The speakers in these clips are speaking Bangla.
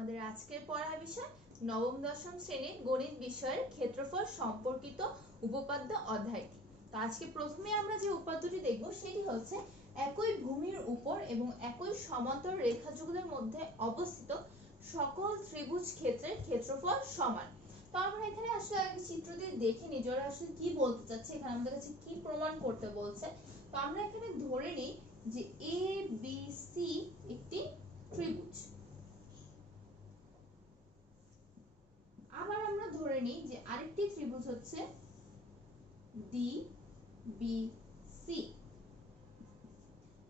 আমাদের আজকের পড়ার বিষয় নবম দশম শ্রেণীর গণিত বিষয়ের ক্ষেত্রফল সম্পর্কিত উপপাদ্য অধ্যায়টি। তো আজকে প্রথমে আমরা যে উপাদ্যটি দেখব সেটি হচ্ছে একই ভূমির উপর এবং একই সমান্তর রেখাযুগলের মধ্যে অবস্থিত সকল ত্রিভুজ ক্ষেত্রের ক্ষেত্রফল সমান। তো আমরা এখানে আসলে আগে চিত্র দিয়ে দেখে নিই যে ওরা আসলে কি বলতে চাচ্ছে, এখানে আমাদের কাছে কি প্রমাণ করতে বলছে। তো আমরা এখানে ধরে নিই যে এ বি সি একটি ত্রিভুজ। আবার আমরা ধরে নিই যে আরেকটি ত্রিভুজ হচ্ছে ডি বি সি।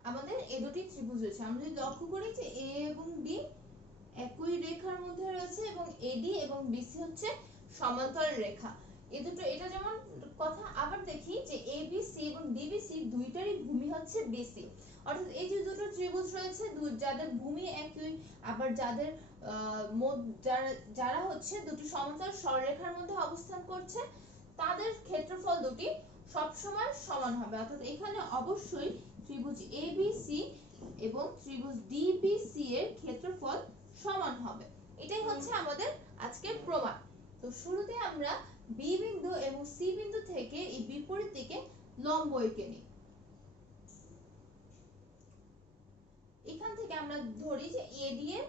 আমাদের এই দুটি ত্রিভুজ রয়েছে। আমরা যদি লক্ষ্য করি যে এ এবং ডি একই রেখার মধ্যে রয়েছে এবং এডি এবং বিসি হচ্ছে সমান্তরাল রেখা। এই দুটো এটা যেমন কথা। আবার দেখি যে এবিসি এবং ডিবিসি দুইটারই ভূমি হচ্ছে বিসি। অর্থাৎ এই যে দুটো ত্রিভুজ রয়েছে যাদের ভূমি একই, আবার যাদের যারা হচ্ছে দুটি সমান্তরাল সরলরেখার মধ্যে অবস্থান করছে, তাদের ক্ষেত্রফল দুটি সবসময় সমান হবে। অর্থাৎ এখানে অবশ্যই ত্রিভুজ এবিসি এবং ত্রিভুজ ডিবিসি এর ক্ষেত্রফল সমান হবে। এটাই হচ্ছে আমাদের আজকের প্রমাণ। তো শুরুতে আমরা বি বিন্দু এবং সি বিন্দু থেকে এই বিপরীত দিকে লম্ব এঁকে নিই। এখান থেকে আমরা ধরি যে এডি এর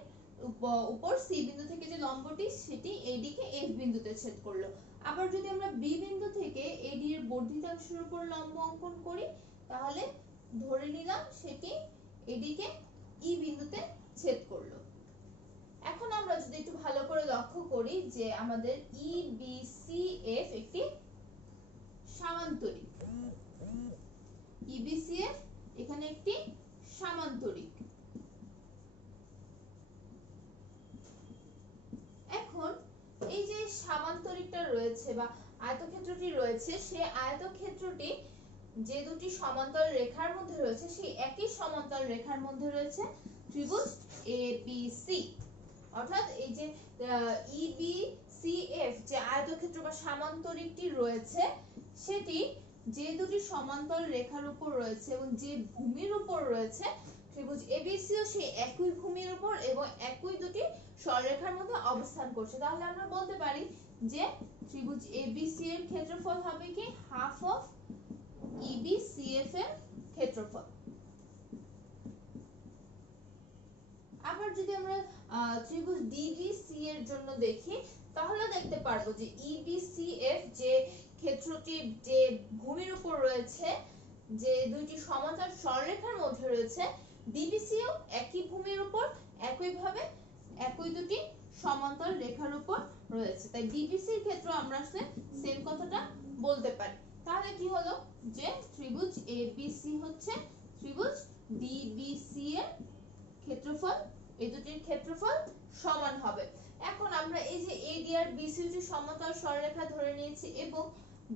উপর সি বিন্দু থেকে যে লম্বটি সেটি এডি কে এফ বিন্দুতে ছেদ করলো। আবার যদি আমরা বি বিন্দু থেকে এডি এর বর্ধিতাংশের উপর লম্ব অঙ্কন করি, তাহলে ধরে নিলাম সেটি এডি কে ই বিন্দুতে ছেদ করলো। এখন আমরা যদি একটু ভালো করে লক্ষ্য করি যে আমাদের ই বি সি এফ একটি সামান্তরিক। ই বি সি এফ এখানে একটি সামান্তরিক। এখন এই যে সামান্তরিকটা রয়েছে বা আয়তক্ষেত্রটি রয়েছে, সেই আয়তক্ষেত্রটি যে দুটি সমান্তরাল রেখার মধ্যে রয়েছে সেই একই সমান্তরাল রেখার মধ্যে রয়েছে ত্রিভুজ এ বি সি। অর্থাৎ এই যে ই বি সি এফ যে আয়তক্ষেত্র বা সামান্তরিকটি রয়েছে, সেটি যে দুটি সমান্তরাল রেখার উপর রয়েছে এবং যে ভূমির উপর রয়েছে, ত্রিভুজ এবিসি ও সেই একই ভূমির উপর এবং একই দুটি সরলরেখার মধ্যে অবস্থান করছে। তাহলে আমরা বলতে পারি যে ত্রিভুজ এবিসি এর ক্ষেত্রফল হবে কি হাফ অফ ইবিসিএফ এর ক্ষেত্রফল। আবার যদি আমরা ত্রিভুজ ডিবিসি এর জন্য দেখি, তাহলে দেখতে পারবো যে ইবিসিএফ যে ক্ষেত্রটি যে ভূমির উপর রয়েছে, যে দুইটি সমান্তরাল সরলরেখার মধ্যে রয়েছে, ডিবিসিও একই ভূমির উপর একইভাবে একই দুটি সমান্তরাল রেখার উপর রয়েছে। তাই ডিবিসি এর ক্ষেত্রে আমরা আসলে সেম কথাটা বলতে পারি। তাহলে কি হলো যে ত্রিভুজ এবিসি হচ্ছে ত্রিভুজ ডিবিসি এর ক্ষেত্রফল, এই দুটির ক্ষেত্রফল সমান হবে। এখন আমরা এই যে এডি আর বিসি দুটি সমান্তরাল সরলরেখা ধরে নিয়েছি এবং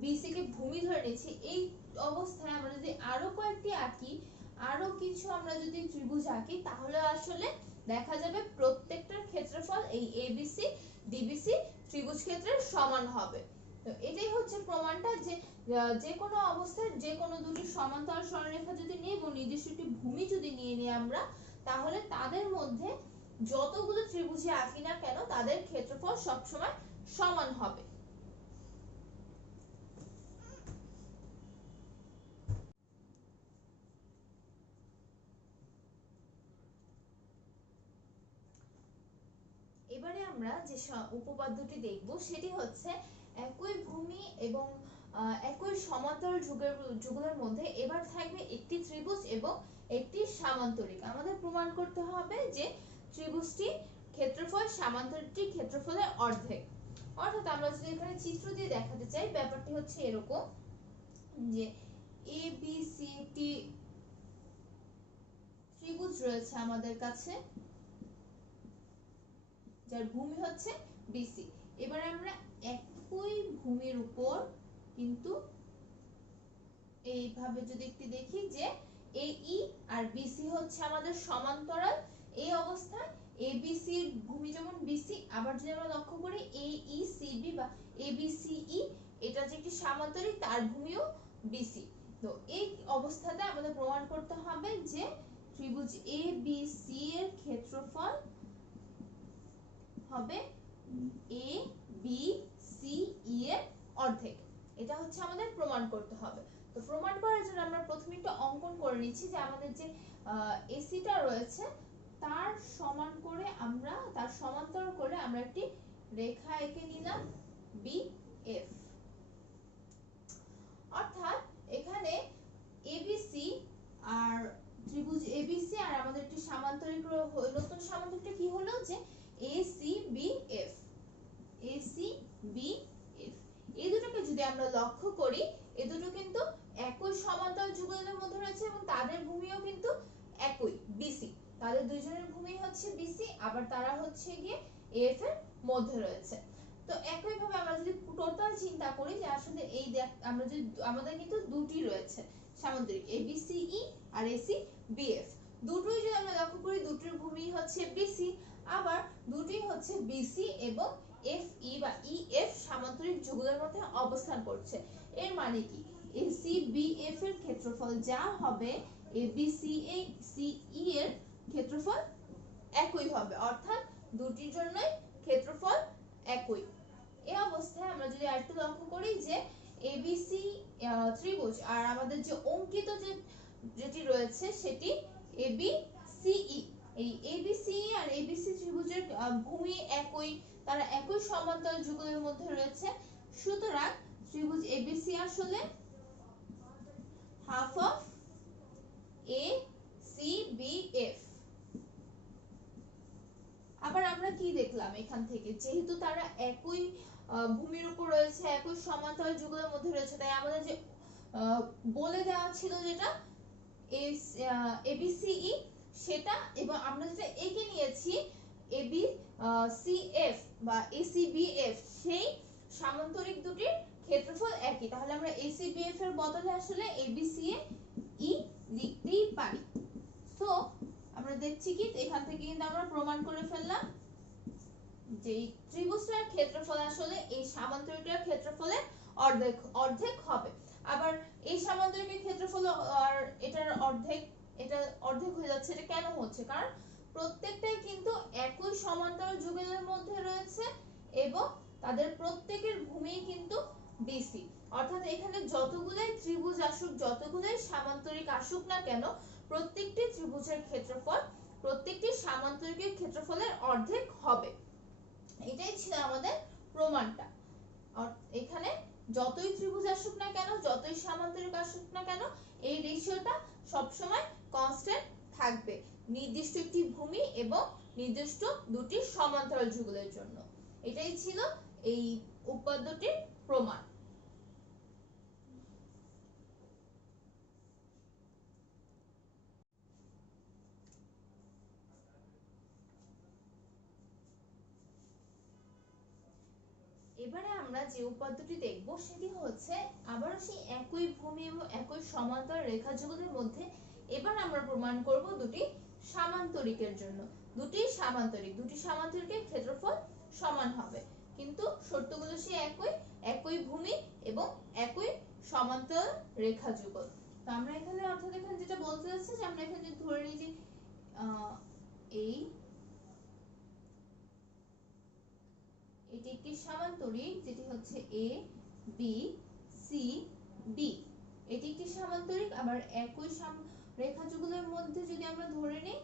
বিসি কে ভূমি ধরে নিয়েছি। এই অবস্থায় আমরা যদি আরো কয়েকটি আঁকি, আরো কিছু আমরা যদি ত্রিভুজ আঁকি, তাহলে আসলে দেখা যাবে প্রত্যেকটার ক্ষেত্রফল এই এবিসি ডিবিসি ত্রিভুজ ক্ষেত্রের সমান হবে। তো এটাই হচ্ছে প্রমাণটা যে যে কোনো অবস্থায় যে কোনো দুটি সমান্তরাল সরলরেখা যদি নিই এবং নির্দিষ্ট একটি ভূমি যদি নিয়ে নিই আমরা, তাহলে তাদের মধ্যে যতগুলো ত্রিভুজে আঁকি না কেন তাদের ক্ষেত্রফল সবসময় সমান হবে। এবারে আমরা যে উপপাদ্যটি দেখব সেটি হচ্ছে একই ভূমি এবং একই সমান্তরাল যুগলের মধ্যে এবার থাকবে একটি ত্রিভুজ এবং একটি সামান্তরিক। আমাদের প্রমাণ করতে হবে যে ত্রিভুজটি ক্ষেত্রফল সামান্তরিকটির ক্ষেত্রফলের অর্ধেক। অর্থাৎ আমরা যদি এখানে চিত্র দিয়ে দেখাতে চাই, ব্যাপারটি হচ্ছে এরকম যে এ বি সি টি ত্রিভুজ রয়েছে আমাদের কাছে, যার ভূমি হচ্ছে বিসি। এবারে আমরা একই ভূমির উপর কিন্তু এইভাবে যদি একটু দেখি যে এই আর বিসি হচ্ছে আমাদের সমান্তরাল, এই অবস্থায় এবিসি এর ভূমি যেমন বিসি, আবার যদি আমরা লক্ষ্য করি এই সিবি বা এবিসিই এটা যে একটি সামান্তরিক, তার ভূমিও বিসি। তো এই অবস্থাতে আমাদের প্রমাণ করতে হবে যে ত্রিভুজ এবিসি এর ক্ষেত্রফল হবে এ বি সি ই এর অর্ধেক। এটা হচ্ছে আমাদের প্রমাণ করতে হবে। তো প্রমাণ করার জন্য আমরা প্রথমে একটা অঙ্কন করে নিচ্ছি যে আমাদের যে এসিটা রয়েছে তার সমান করে আমরা তার সমান্তরাল করে আমরা একটি রেখা এঁকে নিলাম বি এফ। অর্থাৎ এখানে এবিসি আর ত্রিভুজ এবিসি আর আমাদের একটি সামান্তরিক নতুন সামান্তরিকটা কি হলো যে AC B F. AC B F এই দুটোকে যদি আমরা লক্ষ্য করি এই দুটো কিন্তু একই সমান্তরাল যুগলের মধ্যে রয়েছে এবং তাদের ভূমিও কিন্তু একই বিসি। তাদের দুইজনের ভূমি হচ্ছে বিসি আবার তারা হচ্ছে গিয়ে এফ এর মধ্যে রয়েছে। তো একই ভাবে আমরা যদি টোটাল চিন্তা করি যে আসলে এই আমরা যদি আমাদের কিন্তু দুটি রয়েছে সামান্তরিক এবিসিই আর এসি বিএফ। দুটোই যদি আমরা লক্ষ্য করি দুটির ভূমি হচ্ছে বিসি আবার দুটি হচ্ছে বিসি এবং এফই বা ইএফ সামান্তরিক যুগলের মধ্যে অবস্থান করছে। এর মানে কি এসি বিএফ এর ক্ষেত্রফল যা হবে এবিসিএ সিই এর ক্ষেত্রফল একই হবে। অর্থাৎ দুটির জন্যই ক্ষেত্রফল একই। এই অবস্থায় আমরা যদি আরেকটু লক্ষ্য করি যে এবিসি ত্রিভুজ আর আমাদের যে অঙ্কিত যেটি রয়েছে সেটি এবিসিই। এই এবিসিই আর এবিসি ত্রিভুজের ভূমি একই, তারা একই সমান্তরাল যুগলের মধ্যে রয়েছে। সুতরাং ত্রিভুজ এবিসি আসলে half of A C B F. আবার আমরা কি দেখলাম এখান থেকে যেহেতু তারা একই ভূমির উপর রয়েছে একই সমান্তরাল যুগলের মধ্যে রয়েছে তাই আমাদের যে বলে দেওয়া ছিল যেটা এবিসিই সেটা এবং আমরা যেটা এঁকে নিয়েছি এবি সিএফ বা এসিবিএফ সেই সামান্তরিক দুটির ক্ষেত্রফল একই। তাহলে আমরা এসিবিএফ এর বদলে আসলে এবিসিএ ই লিখতেই পারি। তো আমরা দেখছি কি এখান থেকে কিন্তু আমরা প্রমাণ করে ফেললাম যে ত্রিভুজটার ক্ষেত্রফল আসলে এই সামান্তরিকটার ক্ষেত্রফলের অর্ধেক হবে। আবার এই সামান্তরিকের ক্ষেত্রফল আর এটার অর্ধেক হয়ে যাচ্ছে। এটা কেন হচ্ছে? কারণ প্রত্যেকটাই কিন্তু একই সমান্তরাল যুগলের মধ্যে রয়েছে এবং তাদের প্রত্যেকের ভূমি কিন্তু বিসি। অর্থাৎ এখানে যতগুলাই ত্রিভুজ আসুক যতগুলাই সামান্তরিক আসুক না কেন প্রত্যেকটি ত্রিভুজের ক্ষেত্রফল প্রত্যেকটি সামান্তরিকের ক্ষেত্রফলের অর্ধেক হবে। এটাই ছিল আমাদের প্রমাণটা। এখানে যতই ত্রিভুজ আসুক না কেন যতই সামান্তরিক আসুক না কেন এই রেশিওটা সবসময় কনস্ট্যান্ট থাকবে নির্দিষ্ট একটি ভূমি এবং নির্দিষ্ট দুটি সমান্তরাল যুগলের জন্য। এটাই ছিল এই উপপাদ্যটির প্রমাণ। এবারে আমরা যে উপপাদ্যটি দেখব সেটি হচ্ছে আবারও সেই একই ভূমি এবং একই সমান্তরাল রেখা যুগলের মধ্যে এবার আমরা প্রমাণ করব দুটি সামান্তরিকের জন্য। দুটি সামান্তরিকের ক্ষেত্রফল সমান হবে কিন্তু শর্তগুলো সেই একই ভূমি এবং একই সমান্তরাল রেখা যুগল। তো আমরা এখানে অর্থাৎ এখানে যেটা বলতে যাচ্ছি যে আমরা এখানে যদি ধরে নিই যে এই এটি একটি সামান্তরিক যেটি হচ্ছে এ বি সি ডি। এটি একটি সামান্তরিক আবার একই রেখা যুগলের মধ্যে যদি আমরা ধরে নিই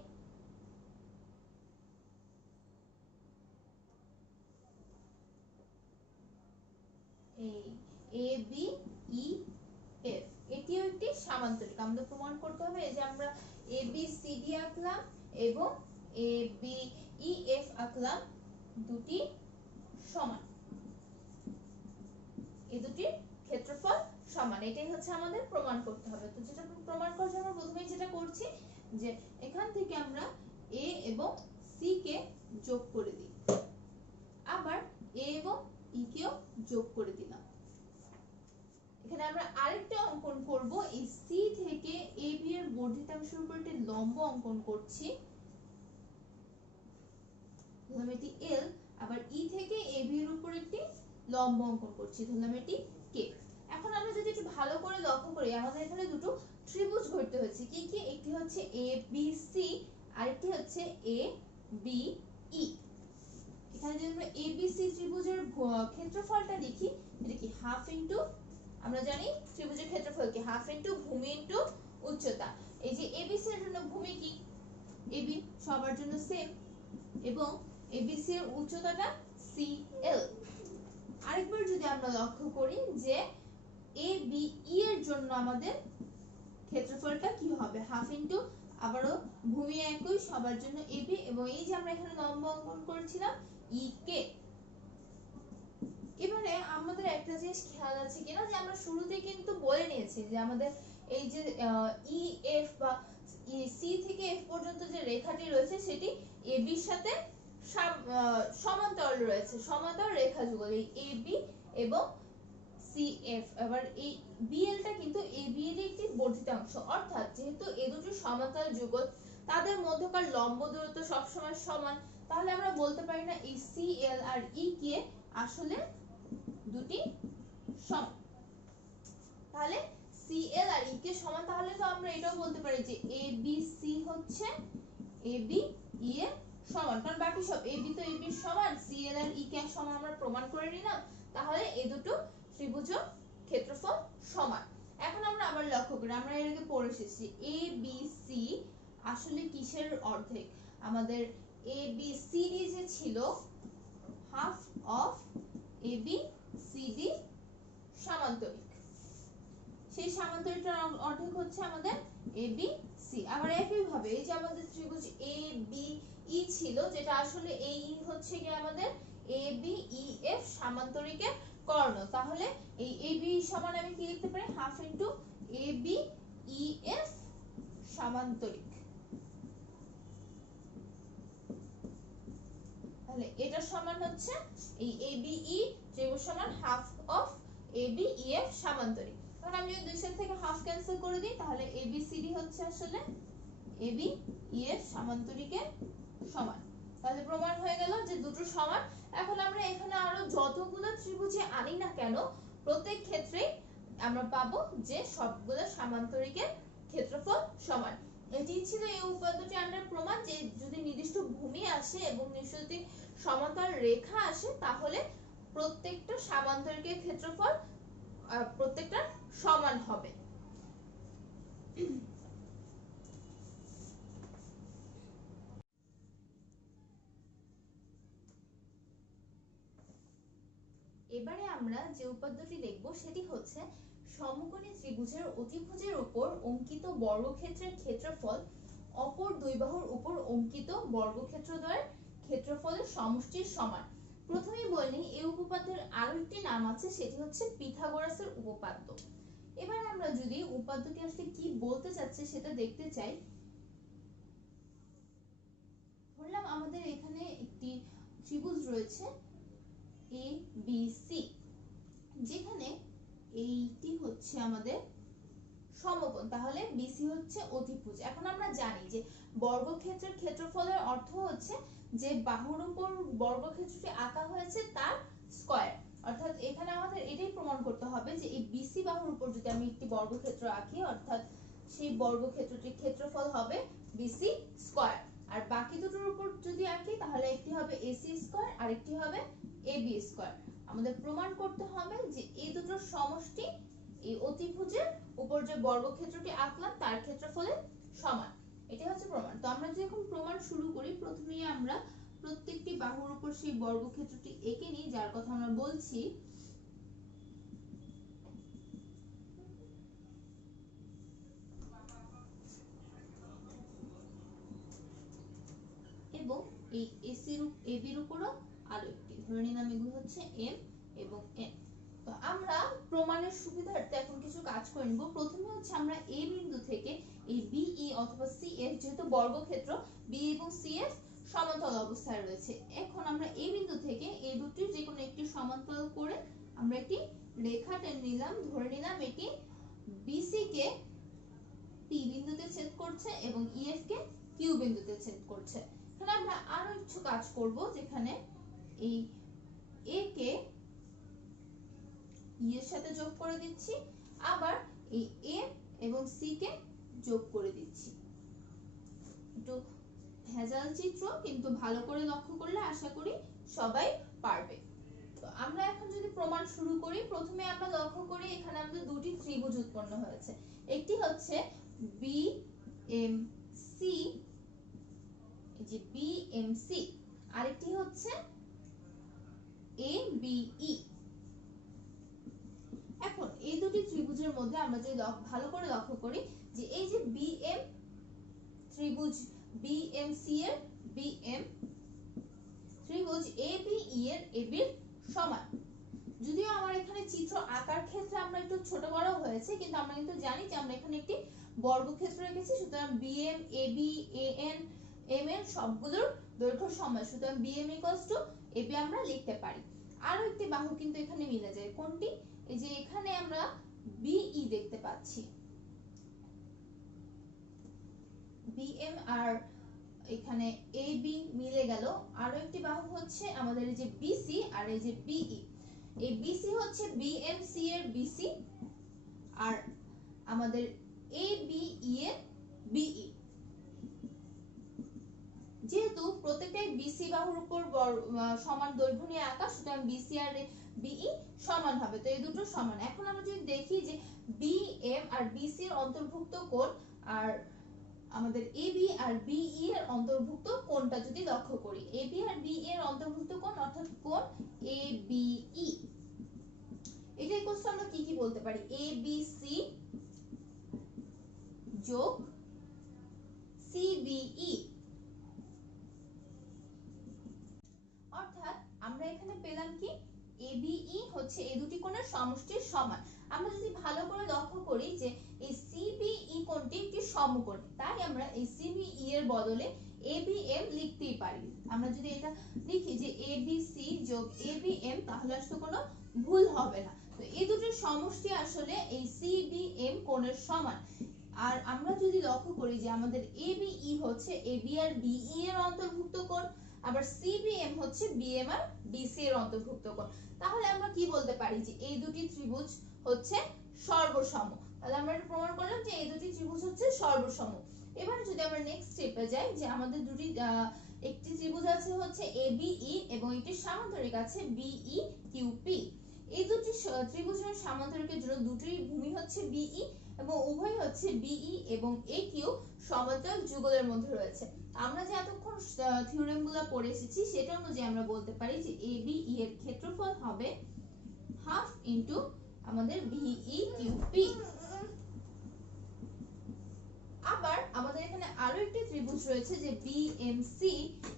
এই এ বি ই এফ এটিও একটি সামান্তরিক। আমাদের প্রমাণ করতে হবে যে আমরা এ বি সি ডি আঁকলাম এবং এ বি ই এফ আঁকলাম দুটি সমান এই দুটির ক্ষেত্রফল সমান। এটাই হচ্ছে আমাদের প্রমাণ করতে হবে। তো যেটা প্রমাণ করার জন্য প্রথমেই যেটা করছি যে এখান থেকে আমরা এ এবং সি কে যোগ করে দিই আবার এ এবং ই কেও যোগ করে দিলাম। এখানে আমরা আরেকটা অঙ্কন করব এই সি থেকে এ বি এর বর্ধিতাংশের উপর একটি লম্ব অঙ্কন করছি ধরলাম এটি এল আবার ই থেকে এ বি এর উপর একটি লম্ব অঙ্কন করছি ধরলাম এটি কে। এখন আমরা যদি একটু ভালো করে লক্ষ্য করি আমাদের এখানে দুটো ত্রিভুজ গঠিত হয়েছে কি কি একটি হচ্ছে এ বি সি আর একটি হচ্ছে এ বি ই। এখানে যদি আমরা এবিসি ত্রিভুজের ক্ষেত্রফলটা লিখি, এটা কি হাফ ইনটু, আমরা জানি ত্রিভুজের ক্ষেত্রফল কি হাফ ইনটু ভূমি ইনটু উচ্চতা। এই যে এবিসি এর জন্য ভূমি কি এবি, সবার জন্য সেম, এবং এবিসি এর উচ্চতাটা সিএল। আরেকবার যদি আমরা লক্ষ্য করি যে এবিই এর জন্য আমাদের ক্ষেত্রফলটা কি হবে, হাফ ইনটু আবারও ভূমি একই, সবার জন্য এবি, এবং এই যে আমরা এখানে লম্ব অঙ্কন করেছিলাম ই কে। এবারে আমাদের একটা জিনিস খেয়াল আছে কিনা যে আমরা শুরুতে কিন্তু বলে নিয়েছি যে আমাদের এই যে ই এফ বা সি থেকে এফ পর্যন্ত যে রেখাটি রয়েছে সেটি এবি এর সাথে সমান্তরাল রয়েছে, সমান্তরাল রেখা যুগল এই এবি এবং সিএফ। এবার এই বিএলটা কিন্তু এবি এর একটি বর্ধিত অংশ, অর্থাৎ যেহেতু এই দুটো সমান্তরাল যুগল তাদের মধ্যকার লম্ব দূরত্ব সবসময় সমান, তাহলে আমরা বলতে পারি না এই সিএল আর ই কে আসলে দুটি সমান। তাহলে সিএল আর ই কে সমান, তাহলে তো আমরা এটাও বলতে পারি যে এবিসি হচ্ছে এবি ই এর সমান, কারণ বাকি সব এবি তো এবি এর সমান, সিএল আর ই কে সমান আমরা প্রমাণ করে নিলাম। তাহলে এই দুটো ত্রিভুজ ক্ষেত্রফল সমান। এখন আমরা আবার লক্ষ্য করি, আমরা এর আগে পড়ে এসেছি এবিসি আসলে কিসের অর্ধেক, আমাদের এবিসিডি যে ছিল হাফ অফ এবিসিডি সমান্তরিক, সেই সমান্তরিকটার অর্ধেক হচ্ছে আমাদের এবিসি। আবার একই ভাবে এই যে আমাদের ত্রিভুজ এবিই ছিল, যেটা আসলে এই হচ্ছে কি আমাদের এবিইএফ সমান্তরিকের কর্ণ, তাহলে এই এবি সমান আমি কি লিখতে পারি, হাফ ইনটু এবিইএফ সমান্তরিক। তাহলে এটা সমান হচ্ছে এই এবিই ত্রিভুজ সমান হাফ অফ এবিইএফ সমান্তরিক। এখন আমি যদি দুই সাইড থেকে হাফ ক্যান্সেল করে দিই, তাহলে এবিসিডি হচ্ছে আসলে এবিইএফ সমান্তরিকের সমান। তাহলে প্রমাণ হয়ে গেল যে দুটো সমান। এখন আমরা এখানে আরো যতগুলো ত্রিভুজে আনি না কেন, প্রত্যেক ক্ষেত্রেই আমরা পাবো যে সবগুলো সমান্তরিকের ক্ষেত্রফল সমান। এটি ছিল এই উপপাদ্যটি আন্ডার প্রমাণ যে যদি নির্দিষ্ট ভূমি আসে এবং নিশ্চিত সমান্তরাল রেখা আসে, তাহলে প্রত্যেকটা সমান্তরিকের ক্ষেত্রফল প্রত্যেকটা সমান হবে। এবারে আমরা যে উপপাদ্যটি দেখব সেটি হচ্ছে সমকোণী ত্রিভুজের অতিভুজের উপর অঙ্কিত বর্গক্ষেত্রের ক্ষেত্রফল অপর দুই বাহুর উপর অঙ্কিত বর্গক্ষেত্রদ্বয়ের ক্ষেত্রফলের সমষ্টির সমান। প্রথমেই বলি এই উপপাদ্যের আরো একটি নাম আছে, সেটি হচ্ছে পিথাগোরাসের উপপাদ্য। এবার আমরা যদি উপপাদ্যটি আসলে কি বলতে চাচ্ছে সেটা দেখতে চাই, ধরলাম আমাদের এখানে একটি ত্রিভুজ রয়েছে এ বি সি, যেখানে এইটি হচ্ছে আমাদের সমকোণ, তাহলে বিসি হচ্ছে অতিভুজ। এখন আমরা জানি যে বর্গক্ষেত্রের ক্ষেত্রফলের অর্থ হচ্ছে যে বাহুর উপর বর্গক্ষেত্রটি আঁকা হয়েছে তার স্কয়ার, অর্থাৎ এখানে আমাদের এটাই প্রমাণ করতে হবে যে এই বিসি বাহুর উপর যদি আমি একটি বর্গক্ষেত্র আঁকি, অর্থাৎ সেই বর্গক্ষেত্রটির ক্ষেত্রফল হবে বিসি স্কয়ার। আর বাকি দুটোর উপর যদি আঁকি তাহলে একটি হবে এসি স্কয়ার আর একটি হবে এবি স্কয়ার। আমাদের প্রমাণ করতে হবে যে এই দুটোর সমষ্টি এই অতিভুজের উপর যে বর্গক্ষেত্রটি আঁকলাম তার ক্ষেত্রফলের সমান। এটা হচ্ছে প্রমাণ। তো আমরা যখন প্রমাণ শুরু করি, প্রথমেই আমরা প্রত্যেকটি বাহুর উপর সেই বর্গক্ষেত্রটি এঁকে নিই যার কথা আমরা বলছি। এবং এই এসি এবির উপরও আরো একটি ধরে নিলাম, এগুলো হচ্ছে এম এবং এন। তো আমরা প্রমাণের সুবিধার্থে এখন কিছু কাজ করে নিব। প্রথমে হচ্ছে আমরা এ বিন্দু থেকে এই বিই অথবা সিএফ, যেহেতু বর্গক্ষেত্র বি এবং সিএফ সমান্তরাল অবস্থায় রয়েছে, এখন আমরা এই বিন্দু থেকে এই দুটির যে কোনো একটি সমান্তরাল করে আমরা একটি রেখা টেনে নিলাম, ধরে নিলাম এটি বিসি কে পি বিন্দুতে ছেদ করছে এবং ইএফ কে কিউ বিন্দুতে ছেদ করছে। এখানে আমরা আরো কিছু কাজ করব, যেখানে এই এ কে ই এর সাথে যোগ করে দিচ্ছি, আবার এই এম এবং সি কে যোগ করে দিচ্ছি। একটু ভেজাল চিত্র, কিন্তু ভালো করে লক্ষ্য করলে আশা করি সবাই পারবে। তো আমরা এখন যদি প্রমাণ শুরু করি, প্রথমে আমরা লক্ষ্য করি এখানে আমাদের দুটি ত্রিভুজ উৎপন্ন হয়েছে। একটি হচ্ছে বিএমসি, এই যে বিএমসি, আরেকটি হচ্ছে এবিই। এখন এই দুটি ত্রিভুজের মধ্যে আমরা যদি ভালো করে লক্ষ্য করি যে এই যে বিএম ত্রিভুজ বিএমসি এর বিএম ত্রিভুজ এবিই এর এবির সমান। যদিও আমার এখানে চিত্র আকার ক্ষেত্রে আমরা একটু ছোট বড় হয়েছে, কিন্তু আমরা কিন্তু জানি যে আমরা এখানে একটি বর্গক্ষেত্র রেখেছি, সুতরাং বিএম এবি এএন এমএন সবগুলোর দৈর্ঘ্য সমান, সুতরাং বিএম ইকুয়ালস টু এবি আমরা লিখতে পারি। আরো একটি বাহু কিন্তু এখানে মিলে যায়, কোনটি? এই যে এখানে আমরা বিই দেখতে পাচ্ছি, বিএম আর এখানে এবি মিলে গেল। আরো একটি বাহু হচ্ছে আমাদের এই যে বিসি আর এই যে বিই, এই বিসি হচ্ছে বিএমসি এর বিসি আর আমাদের এবিই এর বিই। যেহেতু প্রত্যেকটাই বিসি বাহুর উপর সমান দৈর্ঘ্য নিয়ে আঁকা, সুতরাং বিসি আর বিই সমান হবে, তো এই দুটো সমান। এখন আমরা যদি দেখি যে বিএম আর বিসি এর অন্তর্ভুক্ত কোণ আর আমাদের এবি আর বিই এর অন্তর্ভুক্ত কোণটা যদি লক্ষ্য করি, এবি আর বিই এর অন্তর্ভুক্ত কোণ অর্থাৎ কোণ এবিই, এটা ইকুয়ালস আমরা কি কি বলতে পারি? এবিসি যোগ সিবিই, অর্থাৎ আমরা এখানে পেলাম কি এবিই হচ্ছে এই দুটি কোণের সমষ্টির সমান। আমরা যদি ভালো করে লক্ষ্য করি যে এই সিবিই কোণটি একটি সমকোণ, তাই আমরা এই সিবিই এর বদলে এবিএম লিখতেই পারি। আমরা যদি এটা লিখি যে এবিসি যোগ এবিএম, তাহলে আসলে কোনো ভুল হবে না। তো এই দুটির সমষ্টি আসলে এই সিবিএম কোণের সমান। আর আমরা যদি লক্ষ্য করি যে আমাদের এবিই হচ্ছে এবি আর বিই এর অন্তর্ভুক্ত কোণ, আবার সিবিএম হচ্ছে বিএম আর বিসি এর অন্তর্ভুক্ত কোণ, তাহলে আমরা কি বলতে পারি যে এই দুটি ত্রিভুজ হচ্ছে সর্বসম। তাহলে আমরা এটা প্রমাণ করলাম যে এই দুটি ত্রিভুজ হচ্ছে সর্বসম। এবার যদি আমরা নেক্সট স্টেপে যাই, যে আমাদের দুটি একটি ত্রিভুজ আছে হচ্ছে এবিই এবং একটি সামান্তরিক আছে বিই কিউপি। এই দুটি ত্রিভুজের সামান্তরিকের জন্য দুটি ভূমি হচ্ছে বিই এবং উভয় হচ্ছে বিই এবং এ কিউ সমান্তরাল যুগলের মধ্যে রয়েছে। আমরা যে এতক্ষণ থিওরেমগুলো পড়ে এসেছি সেটা অনুযায়ী আমরা বলতে পারি যে এবিই এর ক্ষেত্রফল হবে হাফ ইনটু আমাদের বিই কিউপি। আবার আমাদের এখানে আরো একটি ত্রিভুজ রয়েছে যে বিএমসি,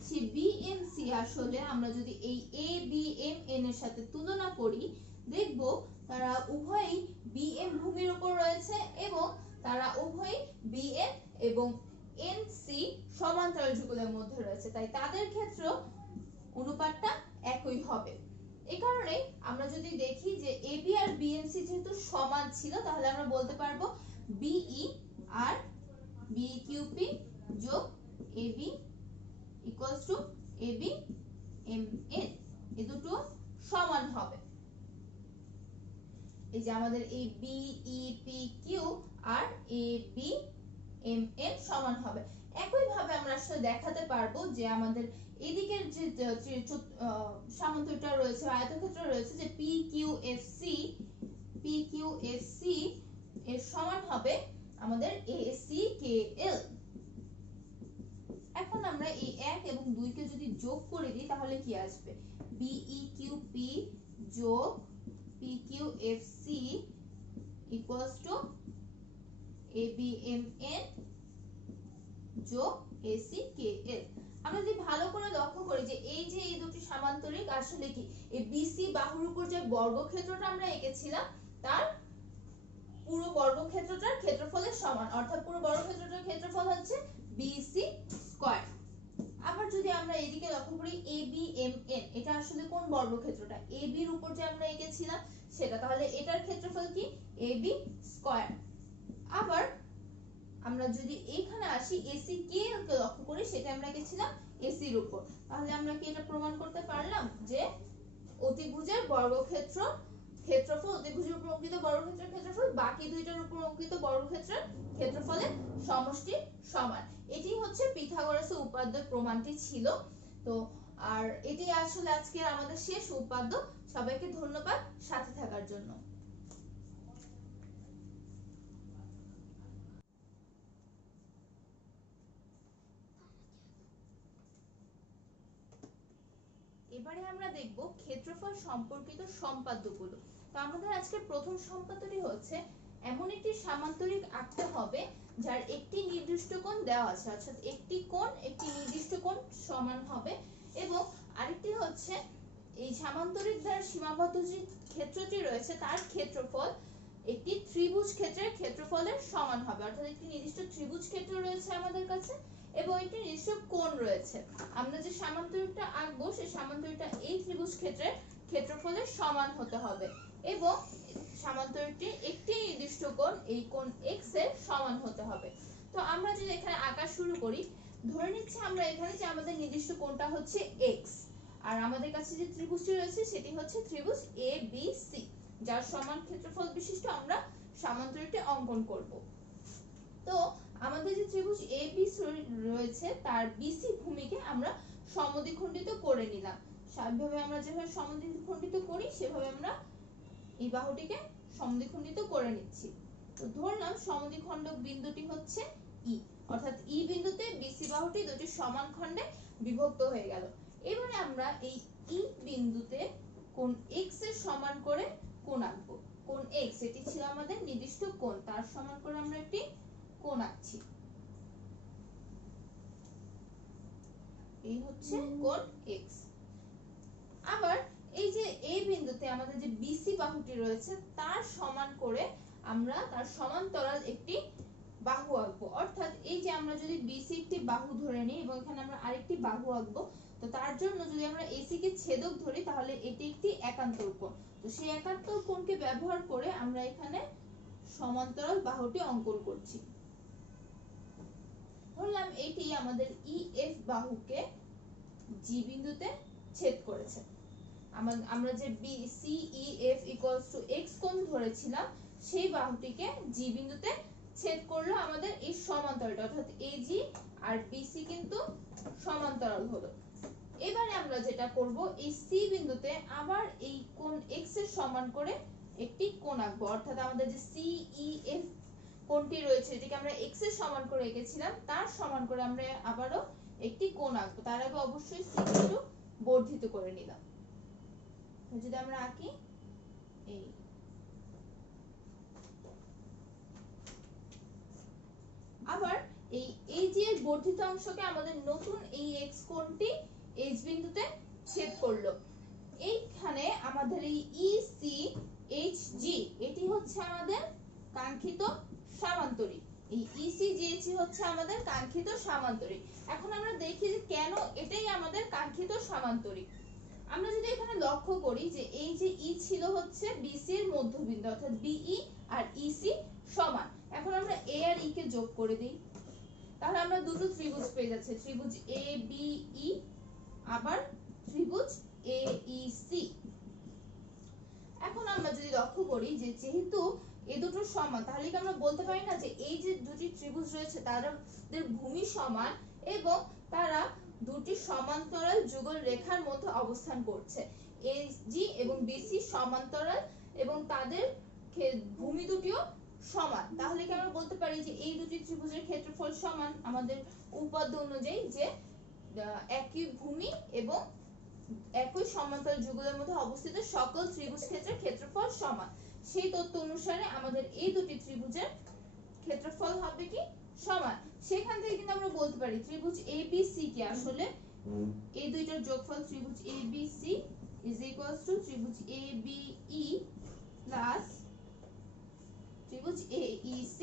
সেই বিএমসি আসলে আমরা যদি এই এবিএমএন এর সাথে তুলনা করি, দেখব তারা উভয়ই বিএম ভূমির উপর রয়েছে এবং তারা উভয়ই বিএম এবং এনসি সমান্তরাল যুগলের মধ্যে রয়েছে, তাই তাদের ক্ষেত্রে অনুপাতটা একই হবে। এই কারণে আমরা যদি দেখি যে এবি আর বিএমসি যেহেতু সমান ছিল, তাহলে আমরা বলতে পারবো বিই আর বিই কিউপি যোগ AB equals to AB MN, এই দুটো সমান হবে। এই যে আমাদের এই বিই কিউ আর এবি এমএন সমান হবে। একই ভাবে আমরা আসলে দেখাতে পারবো যে আমাদের এদিকের যে সামান্তরিকটা রয়েছে, আয়তক্ষেত্র রয়েছে, যে পিকিউএফসি এর সমান হবে আমাদের এসিকেএল। এখন আমরা এই 1 এবং 2 কে যদি যোগ করে দিই তাহলে কি আসবে? বিইকিউপি যোগ পিকিউএফসি ইকুয়ালস টু এবিএমএন যোগ এসিকেএল। আমরা যদি ভালো করে লক্ষ্য করি যে এই দুটি সামান্তরিক আসলে কি এই বিসি বাহুর উপর যে বর্গক্ষেত্রটা আমরা এঁকেছিলাম তার পুরো বর্গক্ষেত্রটার ক্ষেত্রফলের সমান, অর্থাৎ পুরো বর্গক্ষেত্রটার ক্ষেত্রফল হচ্ছে বিসি স্কয়ার। আবার যদি আমরা এদিকে লক্ষ্য করি এবিএমএন, এটা আসলে কোন বর্গক্ষেত্রটা? এবি এর উপর যে আমরা এঁকেছিলাম সেটা, তাহলে এটার ক্ষেত্রফল কি? AB square. আবার আমরা যদি এখানে আসি এসি কে কে লক্ষ্য করি, সেটা আমরা এঁকেছিলাম এসি এর উপর, তাহলে আমরা কি এটা প্রমাণ করতে পারলাম যে অতিভুজের বর্গক্ষেত্র ক্ষেত্রফল, ত্রিভুজের উপর অঙ্কিত বর্গক্ষেত্রের ক্ষেত্রফল বাকি দুইটার উপর অঙ্কিত বর্গক্ষেত্রের ক্ষেত্রফলের সমষ্টির সমান। এটি হচ্ছে পিথাগোরাসের উপপাদ্য প্রমাণটি ছিল। তো আর এটি আসলে আজকে আমাদের শেষ উপপাদ্য। সবাইকে ধন্যবাদ সাথে থাকার জন্য। এবারে আমরা দেখব ক্ষেত্রফল সম্পর্কিত সম্পাদ্যগুলো। তো আমাদের আজকে প্রথম সম্পাদ্যটি হচ্ছে এমন একটি সামান্তরিক আঁকতে হবে যার একটি নির্দিষ্ট কোণ দেওয়া আছে, অর্থাৎ একটি কোণ একটি নির্দিষ্ট কোণ সমান হবে, এবং আরেকটি হচ্ছে এই সামান্তরিক দ্বারা সীমাবদ্ধ যে ক্ষেত্রটি রয়েছে তার ক্ষেত্রফল একটি ত্রিভুজ ক্ষেত্রের ক্ষেত্রফলের সমান হবে, অর্থাৎ একটি নির্দিষ্ট ত্রিভুজ ক্ষেত্র রয়েছে আমাদের কাছে এবং একটি নির্দিষ্ট কোণ রয়েছে। আমরা যে সামান্তরিকটা আঁকবো সেই সামান্তরিকটা এই ত্রিভুজ ক্ষেত্রের ক্ষেত্রফলের সমান হতে হবে এবং সামান্তরিকটি একটি নির্দিষ্ট কোণ, এই কোণ x এর সমান হতে হবে। তো আমরা যদি এখানে আঁকা শুরু করি, ধরে নিচ্ছি আমরা এখানে যে আমাদের নির্দিষ্ট কোণটা হচ্ছে x, আর আমাদের কাছে যে ত্রিভুজটি রয়েছে সেটি হচ্ছে ত্রিভুজ ABC, যার সমান ক্ষেত্রফল বিশিষ্ট আমরা সামান্তরিকটি অঙ্কন করব। তো আমাদের যে ত্রিভুজ ABC রয়েছে তার BC ভূমিকে আমরা সমদ্বিখণ্ডিত করে নিলাম। স্বাভাবিকভাবে আমরা যেভাবে সমদ্বিখণ্ডিত করি সেভাবে আমরা এই বাহুটিকে সমদ্বিখণ্ডিত করে নিচ্ছি। তো ধরলাম সমদ্বিখণ্ডক বিন্দুটি হচ্ছে E, অর্থাৎ E বিন্দুতে BC বাহুটি দুটি সমান খণ্ডে বিভক্ত হয়ে গেল। এবারে আমরা এই E বিন্দুতে কোণ x এর সমান করে কোণ আঁকবো। কোণ x এটি ছিল আমাদের নির্দিষ্ট কোণ, তার সমান করে আমরা একটি কোণ আঁকছি। এই হচ্ছে কোণ x। আবার এই যে এই বিন্দুতে আমাদের যে BC বাহুটি রয়েছে তার সমান করে আমরা তার সমান্তরাল একটি বাহু আঁকবো, অর্থাৎ এই যে আমরা যদি BC একটি বাহু ধরে নিই এবং এখানে আমরা আরেকটি বাহু আঁকবো, তো তার জন্য যদি আমরা AC কে ছেদক ধরি তাহলে এটি একটি একান্তর কোণ। তো সেই একান্তর কোণকে ব্যবহার করে আমরা এখানে সমান্তরাল বাহুটি অঙ্কন করছি। ধরলাম এটি আমাদের EF বাহুকে G বিন্দুতে ছেদ করেছে। আমরা যে CEF x কোণ ধরেছিলাম সেই বাহুটিকে G বিন্দুতে ছেদ করলো আমাদের এই সমান্তরালটা, অর্থাৎ AG আর BC কিন্তু সমান্তরাল হলো। এবারে আমরা যেটা করব এই C বিন্দুতে আবার এই কোণ x এর সমান করে একটি কোণ আঁকবো, অর্থাৎ আমাদের যে CEF কোণটি রয়েছে যেটাকে আমরা x এর সমান করে এঁকেছিলাম তার সমান করে আমরা আবারও একটি কোণ আঁকবো। তার আগে অবশ্যই C একটু বর্ধিত করে নিলাম। যদি আমরা আঁকি এই, আবার এই যে বর্ধিত অংশকে আমাদের নতুন এই x কোণটি h বিন্দুতে ছেদ করলো। এইখানে আমাদের এই ECHG এটি হচ্ছে আমাদের কাঙ্ক্ষিত সামান্তরিক। এই ECGH হচ্ছে আমাদের কাঙ্ক্ষিত সামান্তরিক। এখন আমরা দেখি যে কেন এটাই আমাদের কাঙ্ক্ষিত সামান্তরিক। আমরা যদি এখানে লক্ষ্য করি যে এই যে E ছিল হচ্ছে BC এর মধ্যবিন্দু, অর্থাৎ BE আর EC সমান। এখন আমরা A আর E কে যোগ করে দিই, তাহলে আমরা দুটো ত্রিভুজ পেয়ে যাচ্ছি, ত্রিভুজ ABE আবার ত্রিভুজ AEC। এখন আমরা যদি লক্ষ্য করি যে যেহেতু এই দুটো সমান, তাহলে কি আমরা বলতে পারি না যে এই যে দুটি ত্রিভুজ রয়েছে তাদের ভূমি সমান এবং তারা দুটি সমান্তরাল যুগল রেখার মধ্যে অবস্থান করছে। AG এবং BC সমান্তরাল এবং তাদের ভূমি দুটিও সমান। তাহলে কি আমরা বলতে পারি যে এই দুটি ত্রিভুজের ক্ষেত্রফল সমান, আমাদের উপপাদ্য অনুযায়ী যে একই ভূমি এবং একই সমান্তরাল যুগলের মধ্যে অবস্থিত সকল ত্রিভুজ ক্ষেত্রের ক্ষেত্রফল সমান। সেই তথ্য অনুসারে আমাদের এই দুটি ত্রিভুজের ক্ষেত্রফল হবে কি সমান। সেখান থেকে কিন্তু আমরা বলতে পারি ত্রিভুজ ABC কি আসলে এই দুইটার যোগফল ত্রিভুজ ABC is equals to ত্রিভুজ ABE প্লাস ত্রিভুজ AEC।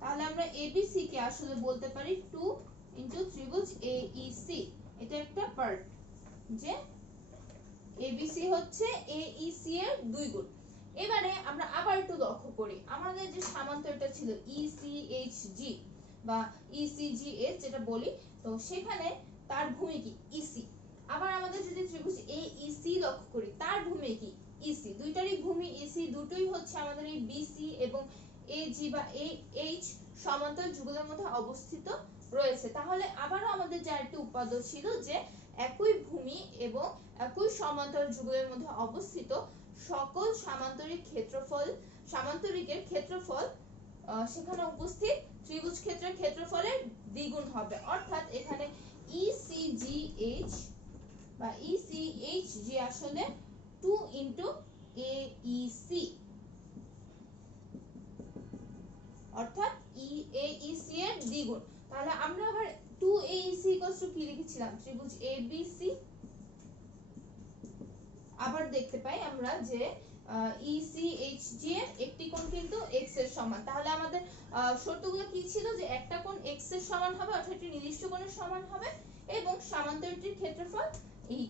তাহলে আমরা ABC কে আসলে বলতে পারি 2 ইনটু ত্রিভুজ AEC। এটা একটা পার্ট যে ABC হচ্ছে AEC এর 2 গুণ। এবারে আমরা আবার একটু লক্ষ্য করি, আমাদের যে সামান্তরটা ছিল ECHG বা ECGH যেটা বলি, তো সেখানে তার ভূমি কি EC। আবার আমাদের যদি ত্রিভুজ AEC লক্ষ্য করি তার ভূমি কি ইসি, দুইটারই ভূমি ইসি, দুটোই হচ্ছে আমাদের এই বিসি এবং এজি বা এইচ সমান্তরাল যুগলের মধ্যে অবস্থিত রয়েছে। তাহলে আবারও আমাদের যে আরেকটি উপাদ্য ছিল যে একই ভূমি এবং একই সমান্তরাল যুগলের মধ্যে অবস্থিত সকল সামান্তরিকের ক্ষেত্রফল সেখানে উপস্থিত ত্রিভুজ ক্ষেত্রের ক্ষেত্রফলের দ্বিগুণ হবে। অর্থাৎ এখানে ইসিজিএইচ বা ইসিএইচজি আসলে 2 ইনটু এইসি, অর্থাৎ এইসি এর দ্বিগুণ। তাহলে আমরা আবার 2AEC কি লিখেছিলাম, ত্রিভুজ ABC। আবার দেখতে পাই আমরা যে ECHG এর একটি কোণ কিন্তু x এর সমান। তাহলে আমাদের শর্তগুলো কি ছিল, যে একটা কোণ x এর সমান হবে অর্থাৎ একটি নির্দিষ্ট কোণের সমান হবে এবং সামান্তরিকটির ক্ষেত্রফল এই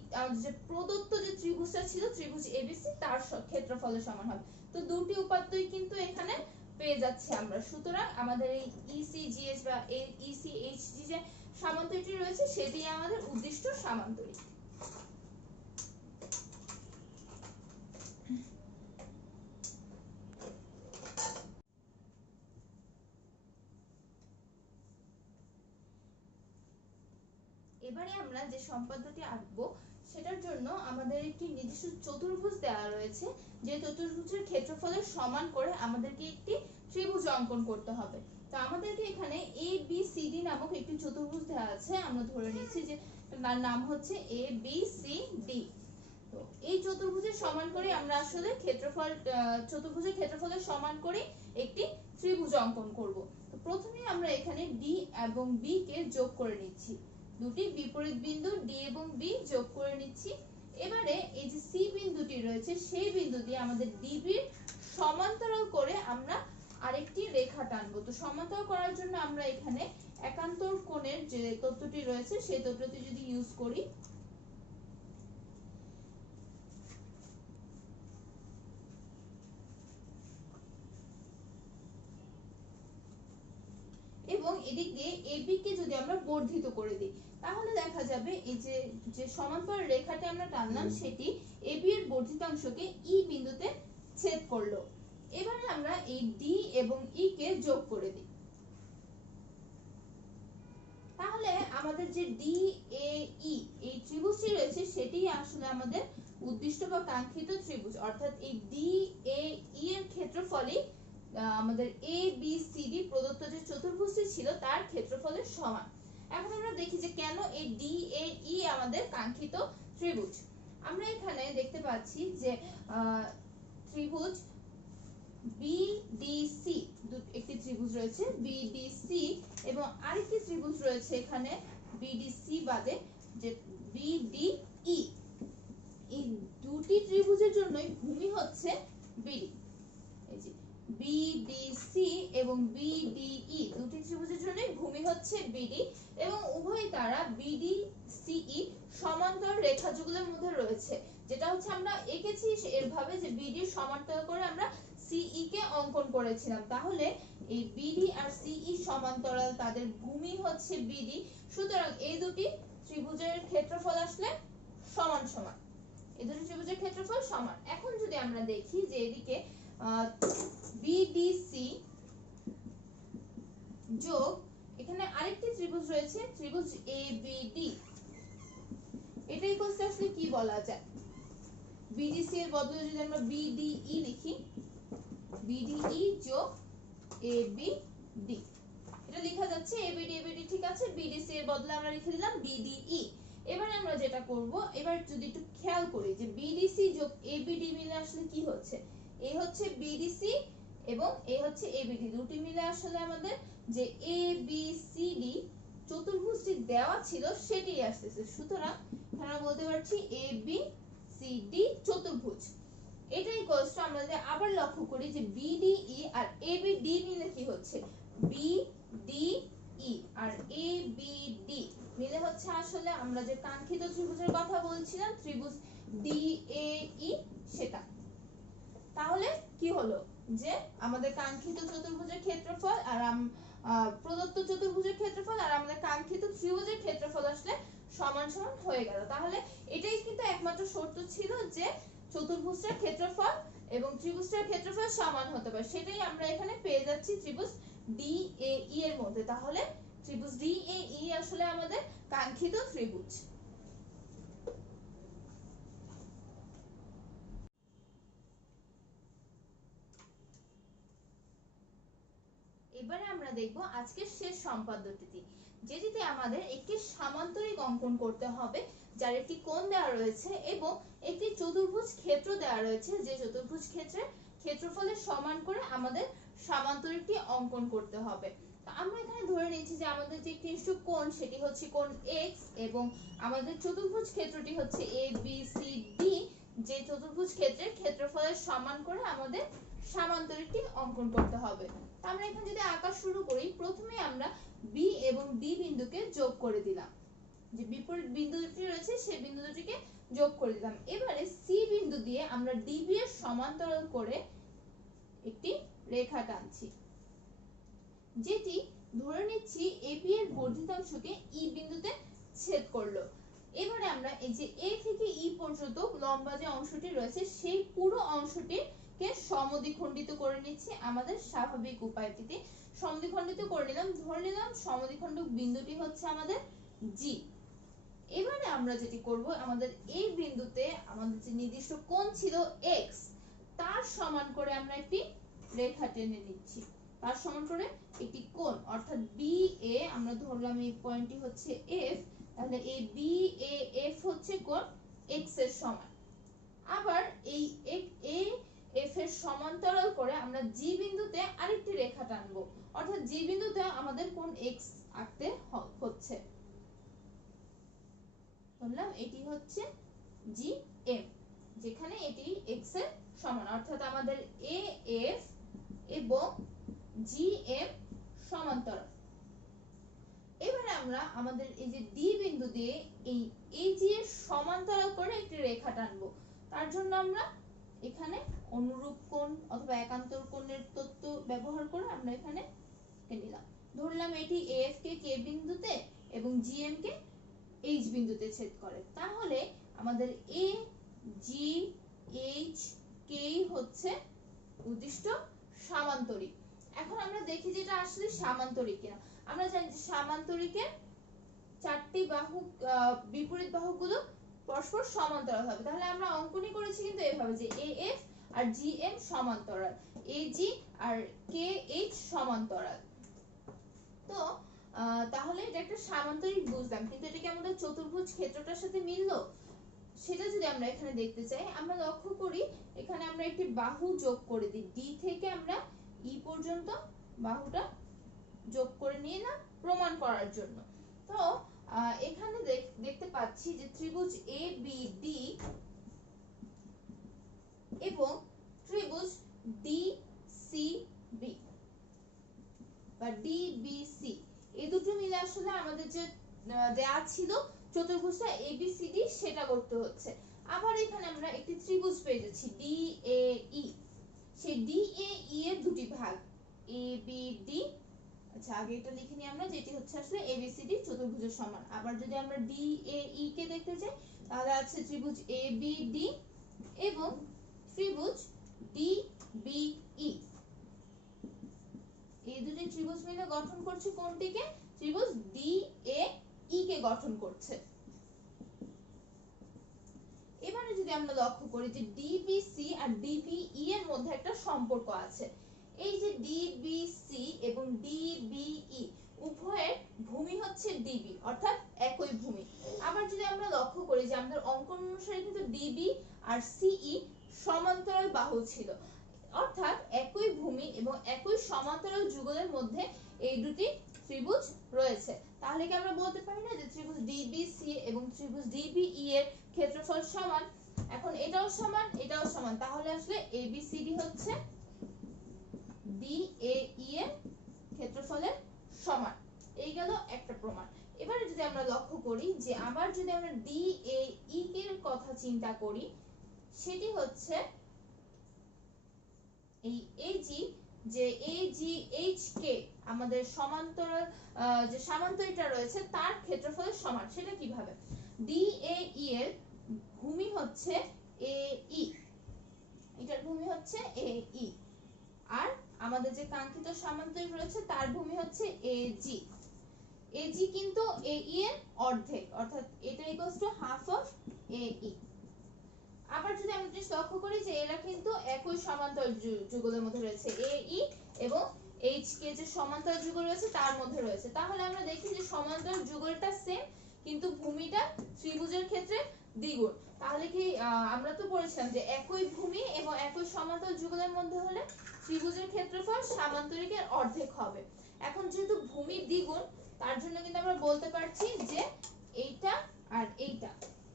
যে প্রদত্ত যে ত্রিভুজটা ছিল ত্রিভুজ ABC তার ক্ষেত্রফলের সমান হবে। তো দুটি উপাত্তই কিন্তু এখানে পেয়ে যাচ্ছি আমরা। সুতরাং আমাদের এই ECGH বা ECHG যে সামান্তরিকটি রয়েছে সেটি আমাদের উদ্দিষ্ট সামান্তরিক। এবারে আমরা যে সম্পাদ্যটি আঁকবো সেটার জন্য আমাদের একটি নির্দিষ্ট চতুর্ভুজ দেওয়া রয়েছে, যে চতুর্ভুজের ক্ষেত্রফলের সমান করে আমাদেরকে একটি ত্রিভুজ অঙ্কন করতে হবে। তো আমাদেরকে এখানে ABCD নামক একটি চতুর্ভুজ দেওয়া আছে, আমরা ধরে নিচ্ছি যে তার নাম হচ্ছে ABCD। তো এই চতুর্ভুজের সমান করে আমরা আসলে চতুর্ভুজের ক্ষেত্রফলের সমান করে একটি ত্রিভুজ অঙ্কন করব। তো প্রথমে আমরা এখানে D এবং B কে যোগ করে নিচ্ছি, দুটি বিপরীত বিন্দু D এবং B যোগ করে নিচ্ছি। এবারে এই যে C বিন্দুটি রয়েছে সেই বিন্দু দিয়ে আমাদের DB এর সমান্তরাল করে আমরা আরেকটি রেখা টানবো। তো সমান্তরাল করার জন্য আমরা এখানে একান্তর কোণের যে তত্ত্বটি রয়েছে সেই তত্ত্বটি যদি ইউজ করি, এবং এদিক দিয়ে AB কে যদি আমরা বর্ধিত করে দিই, তাহলে দেখা যাবে এই যে সমান্তরাল রেখাটি আমরা টানলাম সেটি AB এর বর্ধিতাংশকে E বিন্দুতে ছেদ করলো। এবারে আমরা এই D এবং E কে যোগ করে দিই, তাহলে আমাদের যে DAE এই ত্রিভুজটি রয়েছে সেটি আসলে আমাদের উদ্দিষ্ট বা কাঙ্ক্ষিত ত্রিভুজ। অর্থাৎ এই DAE এর ক্ষেত্রফলই আমাদের ABCD প্রদত্ত যে চতুর্ভুজটি ছিল তার ক্ষেত্রফলের সমান। এখন আমরা দেখি যে কেন এই DAE আমাদের কাঙ্ক্ষিত ত্রিভুজ। আমরা এখানে দেখতে পাচ্ছি যে ত্রিভুজ BDC একটি ত্রিভুজ রয়েছে BDC এবং আরেকটি ত্রিভুজ রয়েছে এখানে BDC বাদে যে BDE। এই দুটি ত্রিভুজের জন্যই ভূমি হচ্ছে BD। এই যে BDC এবং BDE দুটি ত্রিভুজের জন্যই ভূমি হচ্ছে BD এবং উভয় তারা BDCE সমান্তরাল রেখাযুগলের মধ্যে রয়েছে, যেটা হচ্ছে আমরা এঁকেছি এরভাবে যে BD এর সমান্তরাল করে আমরা CE কে অঙ্কন করেছিলাম। তাহলে এই BD আর CE সমান্তরাল, তাদের ভূমি হচ্ছে BD। সুতরাং এই দুটি ত্রিভুজের ক্ষেত্রফল আসলে সমান সমান, এই দুটি ত্রিভুজের ক্ষেত্রফল সমান। এখন যদি আমরা দেখি যে এদিকে BDC যোগ এখানে আরেকটি ত্রিভুজ রয়েছে ত্রিভুজ ABD, এটা ইকুয়ালস আসলে কি বলা যায়, BDC এর বদলে যদি আমরা BDE লিখি, BDE যোগ ABD, এটা লেখা যাচ্ছে ABD ঠিক আছে, BDC এর বদলে আমরা লিখে দিলাম BDE। এবারে আমরা যেটা করব, এবার যদি একটু খেয়াল করি যে BDC যোগ ABD মিলে আসলে কি হচ্ছে, এই হচ্ছে BDC এবং এই হচ্ছে ABD, দুটি মিলে আসলে আমাদের যে ABCD চতুর্ভুজটি দেওয়া ছিল সেটি আসছে। সুতরাং আমরা বলতে পারছি ABCD চতুর্ভুজ। এটা ইকুয়ালস টু আমরা যদি আবার লক্ষ্য করি যে BDE আর ABD মিলে কি হচ্ছে, BDE আর ABD মিলে হচ্ছে আসলে আমরা যে কাঙ্ক্ষিত ত্রিভুজের কথা বলছিলাম ত্রিভুজ DAE সেটা। তাহলে কি হলো যে আমাদের কাঙ্ক্ষিত চতুর্ভুজের ক্ষেত্রফল আর প্রদত্ত চতুর্ভুজের ক্ষেত্রফল আর আমাদের কাঙ্ক্ষিত ত্রিভুজের ক্ষেত্রফল আসলে সমান সমান হয়ে গেল। তাহলে এটাই কিন্তু একমাত্র শর্ত ছিল যে চতুর্ভুজটার ক্ষেত্রফল এবং ত্রিভুজটার ক্ষেত্রফল সমান হতে পারে, সেটাই আমরা এখানে পেয়ে যাচ্ছি ত্রিভুজ DAE এর মধ্যে। তাহলে ত্রিভুজ DAE আসলে আমাদের কাঙ্ক্ষিত ত্রিভুজ। এবারে আমরা দেখব আজকের শেষ সম্পাদ্যটি, যেটিতে আমাদের একটি সামান্তরিক অঙ্কন করতে হবে, যার একটি কোণ দেওয়া রয়েছে এবং একটি চতুর্ভুজ ক্ষেত্র দেওয়া রয়েছে, যে চতুর্ভুজ ক্ষেত্রের ক্ষেত্রফলের সমান করে আমাদের সামান্তরিকটি অঙ্কন করতে হবে। তো আমরা এখানে ধরে নিচ্ছি যে আমাদের যে একটি কোণ সেটি হচ্ছে কোণ x এবং আমাদের চতুর্ভুজ ক্ষেত্রটি হচ্ছে ABCD, যে চতুর্ভুজ ক্ষেত্রের ক্ষেত্রফলের সমান করে আমাদের সামান্তরিকটি অঙ্কন করতে হবে। আমরা এখানে যদি আঁকা শুরু করি, প্রথমে আমরা B এবং D বিন্দুকে যোগ করে দিলাম, যে বিপরীত বিন্দু দুটি রয়েছে সেই বিন্দু দুটিকে যোগ করে দিলাম। এবারে C বিন্দু দিয়ে আমরা DB এর সমান্তরাল করে একটি রেখা টানছি, যেটি ধরে নিচ্ছি AB এর বর্ধিতাংশকে E বিন্দুতে ছেদ করলো। এবারে আমরা এই যে A থেকে E পর্যন্ত লম্বা যে অংশটি রয়েছে সেই পুরো অংশটিকে সমদ্বিখণ্ডিত করে নিচ্ছি আমাদের স্বাভাবিক উপায়টিতে। সমদ্বিখণ্ডিত করে নিলাম, ধরে নিলাম সমদ্বিখণ্ডক বিন্দুটি হচ্ছে আমাদের G। এবারে আমরা যেটি করব, আমাদের এই বিন্দুতে আমাদের যে নির্দিষ্ট কোণ ছিল x, তার সমান করে আমরা একটি রেখা টেনে নিচ্ছি, তার সমান করে একটি কোণ, অর্থাৎ BA আমরা ধরলাম এই পয়েন্টটি হচ্ছে F, তাহলে এই BAF হচ্ছে কোণ x এর সমান। আবার এই AF এর সমান্তরাল করে আমরা G বিন্দুতে আরেকটি রেখা টানবো, অর্থাৎ G বিন্দুতে আমাদের কোণ x আঁকতে হচ্ছে, বললাম এটি হচ্ছে GM, যেখানে এটি x এর সমান, অর্থাৎ আমাদের AF এবং GM সমান্তরাল। এবারে আমরা আমাদের এই যে D বিন্দু দিয়ে এই AG এর সমান্তরাল করে একটি রেখা টানবো, তার জন্য আমরা এখানে অনুরূপ কোণ অথবা একান্তর কোণের তত্ত্ব ব্যবহার করে আমরা এখানে নিলাম, ধরলাম এটি AF কে K বিন্দুতে এবং GM কে H বিন্দুতে ছেদ করে। তাহলে আমাদের AGHK হচ্ছে উদ্দিষ্ট সামান্তরিক। এখন আমরা দেখি যে এটা আসলে সামান্তরিক কিনা। আমরা জানি যে সামান্তরিকের চারটি বাহু বিপরীত বাহুগুলো পরস্পর সমান্তরাল হবে, তাহলে আমরা অঙ্কনই করেছি কিন্তু এভাবে যে AF আর GM সমান্তরাল, AG আর KH সমান্তরাল। তো তাহলে এটা একটা সামান্তরিক বুঝলাম, কিন্তু এটা কি আমাদের চতুর্ভুজ ক্ষেত্রটার সাথে মিললো? সেটা যদি আমরা এখানে দেখতে চাই, আমরা লক্ষ্য করি এখানে আমরা একটি বাহু যোগ করে দিই, D থেকে আমরা E পর্যন্ত বাহুটা যোগ করে নিলাম প্রমাণ করার জন্য। তো এখানে দেখতে পাচ্ছি যে ত্রিভুজ ABD এবং ত্রিভুজ DCB বা DBC, এই দুটো মিলে আসলে আমাদের যে দেয়া ছিল চতুর্ভুজটা ABCD সেটা করতে হচ্ছে। আবার এখানে আমরা একটি ত্রিভুজ পেয়ে যাচ্ছি DAE, সেই DAE এর দুটি ভাগ ABD, আচ্ছা আগে এটা লিখে নিই আমরা, যেটি হচ্ছে আসলে ABCD চতুর্ভুজের সমান। আবার যদি আমরা DAE কে দেখতে চাই, তাহলে আছে ত্রিভুজ ABD এবং ত্রিভুজ DBE, এই দুটি ত্রিভুজ মিলে গঠন করছে কোনটিকে? ত্রিভুজ DAE কে গঠন করছে। এবারে যদি আমরা লক্ষ্য করি যে DBC আর DBE এর মধ্যে একটা সম্পর্ক আছে। এই যে DBC এবং DBE উভয়ের ভূমি হচ্ছে DB, অর্থাৎ একই ভূমি। আবার যদি আমরা লক্ষ্য করি যে আমাদের অঙ্কন অনুসারে কিন্তু DB আর CE সমান্তরাল বাহু ছিল, অর্থাৎ একই ভূমি এবং একই সমান্তরাল যুগলের মধ্যে এই দুটি ত্রিভুজ রয়েছে। তাহলে কি আমরা বলতে পারি না যে ত্রিভুজ DBC এবং ত্রিভুজ DBE এর ক্ষেত্রফল সমান? এখন এটাও সমান এটাও সমান, তাহলে আসলে ABCD হচ্ছে DAE এর ক্ষেত্রফলের সমান। এই গেল একটা প্রমাণ। এবারে যদি আমরা লক্ষ্য করি যে আবার যদি আমরা DAE এর কথা চিন্তা করি, সেটি হচ্ছে এই AG, যে AGHK আমাদের সমান্তরাল যে সামান্তরিকটা রয়েছে তার ক্ষেত্রফলের সমান। সেটা কিভাবে? DAE এর ভূমি হচ্ছে AE, এটার ভূমি হচ্ছে AE, আর আমাদের যে কাঙ্ক্ষিত সামান্তরিক রয়েছে তার ভূমি হচ্ছে AG। AG কিন্তু AE এর অর্ধেক, অর্থাৎ এটা equals to half of AE। আবার যদি আমরা জিনিস লক্ষ্য করি যে এরা কিন্তু একই সমান্তরাল যুগলের মধ্যে রয়েছে, AE এবং HK যে সমান্তরাল যুগল রয়েছে তার মধ্যে রয়েছে, তাহলে আমরা দেখি যে সমান্তরাল যুগলটা সেম কিন্তু ভূমিটা ত্রিভুজের ক্ষেত্রে দ্বিগুণ। তাহলে কি আমরা তো পড়েছিলাম যে একই ভূমি এবং একই সমান্তরাল যুগলের মধ্যে হলে ত্রিভুজের ক্ষেত্রফল সামান্তরিকের অর্ধেক হবে। এখন যেহেতু ভূমি দ্বিগুণ তার জন্য কিন্তু আমরা বলতে পারছি যে এইটা আর এইটা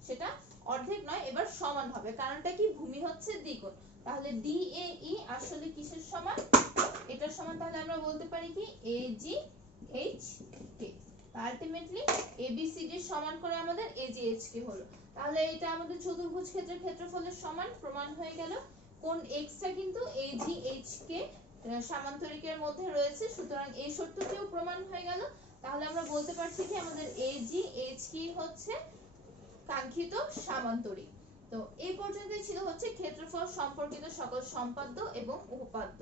সেটা অর্ধেক নয়, এবার সমান হবে, কারণটা কি ভূমি হচ্ছে দ্বিগুণ। তাহলে DAE আসলে কিসের সমান, এটার সমান। তাহলে আমরা বলতে পারি কি AGHK। আলটিমেটলি ABCD সমান করে আমাদের AGHK হলো। তাহলে এটা আমাদের চতুর্ভুজ ক্ষেত্রের ক্ষেত্রফলের সমান প্রমাণ হয়ে গেল। কোন x টা কিন্তু AGHK সামান্তরিকের মধ্যে রয়েছে, সুতরাং এই শর্তটিও প্রমাণ হয়ে গেল। তাহলে আমরা বলতে পারছি কি আমাদের AGHK হচ্ছে কাঙ্ক্ষিত সামান্তরিক। তো এই পর্যন্তই ছিল হচ্ছে ক্ষেত্রফল সম্পর্কিত সকল সম্পাদ্য এবং উপপাদ্য।